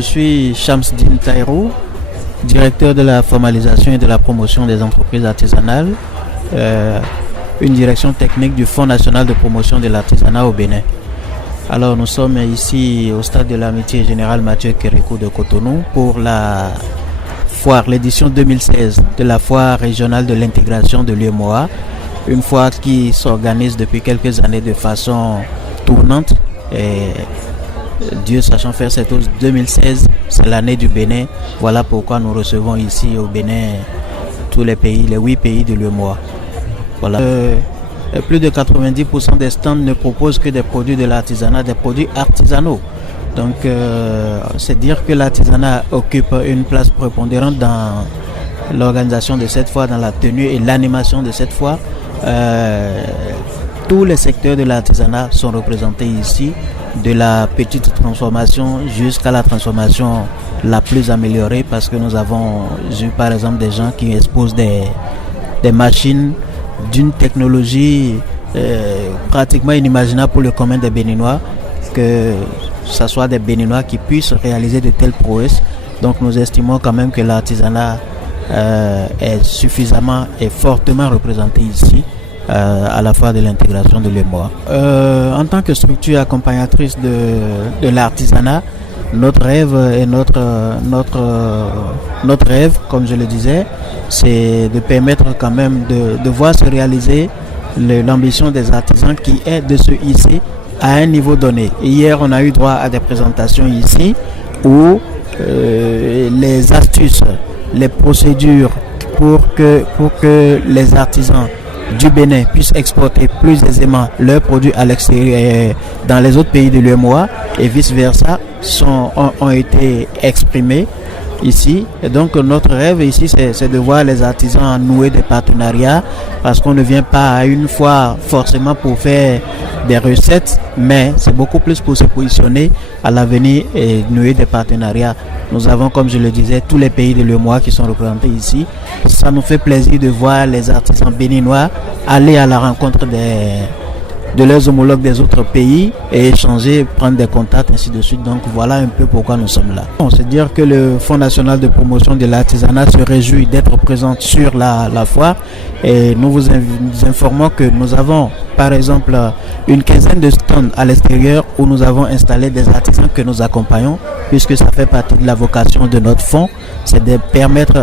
Je suis Shamsdin Taïrou, directeur de la formalisation et de la promotion des entreprises artisanales, une direction technique du Fonds national de promotion de l'artisanat au Bénin. Alors nous sommes ici au stade de l'amitié générale Mathieu Kérékou de Cotonou pour la foire, l'édition 2016 de la foire régionale de l'intégration de l'UEMOA, une foire qui s'organise depuis quelques années de façon tournante. Et Dieu sachant faire cette chose, 2016, c'est l'année du Bénin. Voilà pourquoi nous recevons ici au Bénin tous les pays, les 8 pays de l'UEMOA. Voilà. Plus de 90% des stands ne proposent que des produits de l'artisanat, des produits artisanaux. Donc, c'est dire que l'artisanat occupe une place prépondérante dans l'organisation de cette foire, dans la tenue et l'animation de cette foire. Tous les secteurs de l'artisanat sont représentés ici, de la petite transformation jusqu'à la transformation la plus améliorée, parce que nous avons eu par exemple des gens qui exposent des machines d'une technologie pratiquement inimaginable pour le commun des Béninois, que ce soit des Béninois qui puissent réaliser de telles prouesses. Donc nous estimons quand même que l'artisanat est suffisamment et fortement représenté ici à la fois de l'intégration de l'UEMOA. En tant que structure accompagnatrice de l'artisanat, notre rêve et notre rêve, comme je le disais, c'est de permettre quand même de voir se réaliser l'ambition des artisans qui est de se hisser à un niveau donné. Hier, on a eu droit à des présentations ici où les astuces, les procédures pour que les artisans du Bénin puissent exporter plus aisément leurs produits à l'extérieur dans les autres pays de l'UEMOA et vice-versa ont été exprimés ici. Et donc notre rêve ici, c'est de voir les artisans nouer des partenariats, parce qu'on ne vient pas à une fois forcément pour faire des recettes, mais c'est beaucoup plus pour se positionner à l'avenir et nouer des partenariats. Nous avons, comme je le disais, tous les pays de l'UEMOA qui sont représentés ici. Ça nous fait plaisir de voir les artisans béninois aller à la rencontre de leurs homologues des autres pays et échanger, prendre des contacts, ainsi de suite. Donc voilà un peu pourquoi nous sommes là. On sait dire que le Fonds national de promotion de l'artisanat se réjouit d'être présent sur la foire, et nous vous informons que nous avons par exemple une quinzaine de stands à l'extérieur où nous avons installé des artisans que nous accompagnons, puisque ça fait partie de la vocation de notre fonds, c'est de permettre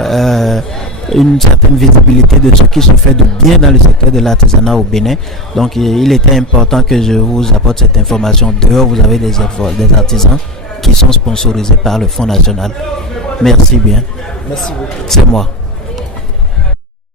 une certaine visibilité de ce qui se fait de bien dans le secteur de l'artisanat au Bénin. Donc il était important que je vous apporte cette information. Dehors, vous avez des artisans qui sont sponsorisés par le Fonds national. Merci bien. Merci beaucoup. C'est moi.